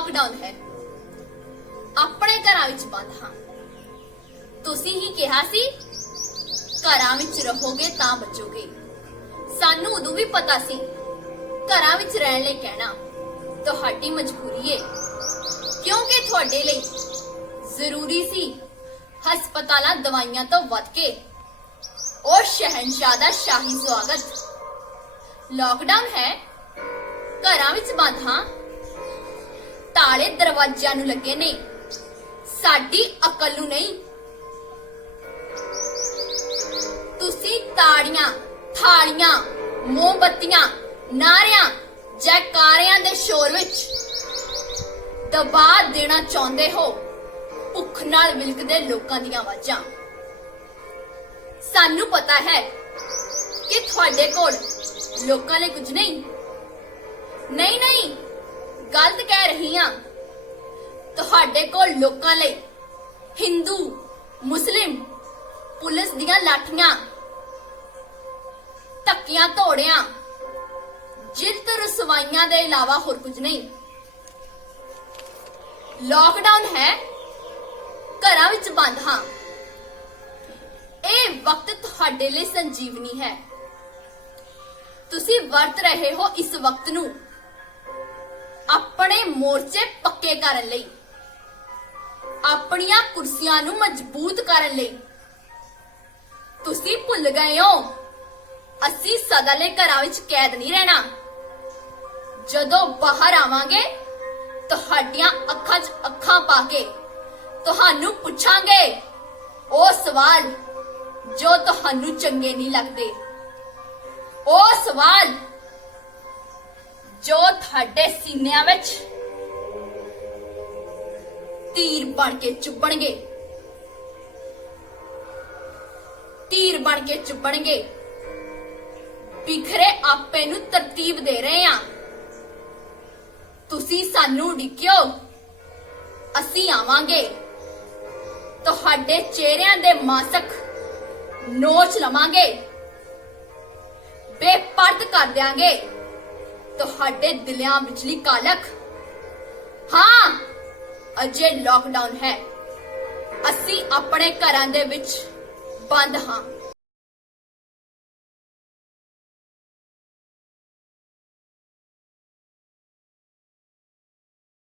Lockdown है, अपने घरां विच बंद हां। तुसीं ही कहा सी घरां विच रहोगे तां बचोगे। सानू उदों भी पता सी घरां विच रहण लई कहना तुहाडी मजबूरी है, क्योंकि तुहाडे लई जरूरी सी हस्पतालां दवाइयां तो वध के और शहनशाह दा शाही स्वागत। लॉकडाउन है, घरां विच बंद हां, ताले दरवाजिਆਂ ਨੂੰ ਲੱਗੇ ਨੇ, ਸਾਡੀ ਅਕਲ ਨੂੰ ਨਹੀਂ। ਤੁਸੀਂ ਤਾੜੀਆਂ, ਥਾਲੀਆਂ, ਮੋਮਬੱਤੀਆਂ, ਨਾਰਿਆਂ, ਜੈਕਾਰਿਆਂ ਦੇ ਸ਼ੋਰ ਵਿੱਚ ਦਬਾ ਦੇਣਾ ਚਾਹੁੰਦੇ ਹੋ ਭੁੱਖ ਨਾਲ ਵਿਲਕਦੇ ਲੋਕਾਂ ਦੀਆਂ ਆਵਾਜ਼ਾਂ। ਸਾਨੂੰ ਪਤਾ ਹੈ ਕਿ ਤੁਹਾਡੇ ਕੋਲ ਲੋਕਾਂ ਲਈ ਕੁਝ ਨਹੀਂ। ਨਹੀਂ गलत कह रही हां, तुहाडे कोल लोकां लई हिंदू, मुस्लिम, पुलिस दियां लाठियां, धक्कियां धोड़ियां, जिल्त रसवाइयां दे इलावा होर कुछ नहीं। लॉकडाउन है, घरां विच बंद हां। ਇਹ वक्त तुहाडे लई संजीवनी है। तुसीं वरत रहे हो इस वक्त नूं अपने मोर्चे पक्के करन लई, अपनियां कुर्सियां नूं मजबूत करन लई। तुसीं भुल गए हो असीं सदा लई घरां विच कैद नहीं रहना। जदों बाहर आवांगे तुहाडीआं अखां 'च अखां पा के तुहानूं पुछांगे ਉਹ सवाल जो तुहानूं चंगे नहीं लगदे, ਉਹ सवाल जो ਤੁਹਾਡੇ सीनिया विच तीर बन के चुभणगे, तीर बन के चुभणगे। बिखरे आपे नूं तरतीब दे रहे हां। तुसीं सानूं उड़ीकियो, असीं आवांगे। तुहाडे चेहरिਆਂ ਦੇ ਮਾਸਕ नोच लवांगे, बेपर्द कर देंगे तुहाडे दिलियां विचली कालख। हाँ, अजे लॉकडाउन है, असीं अपने घरां दे विच बंद हां।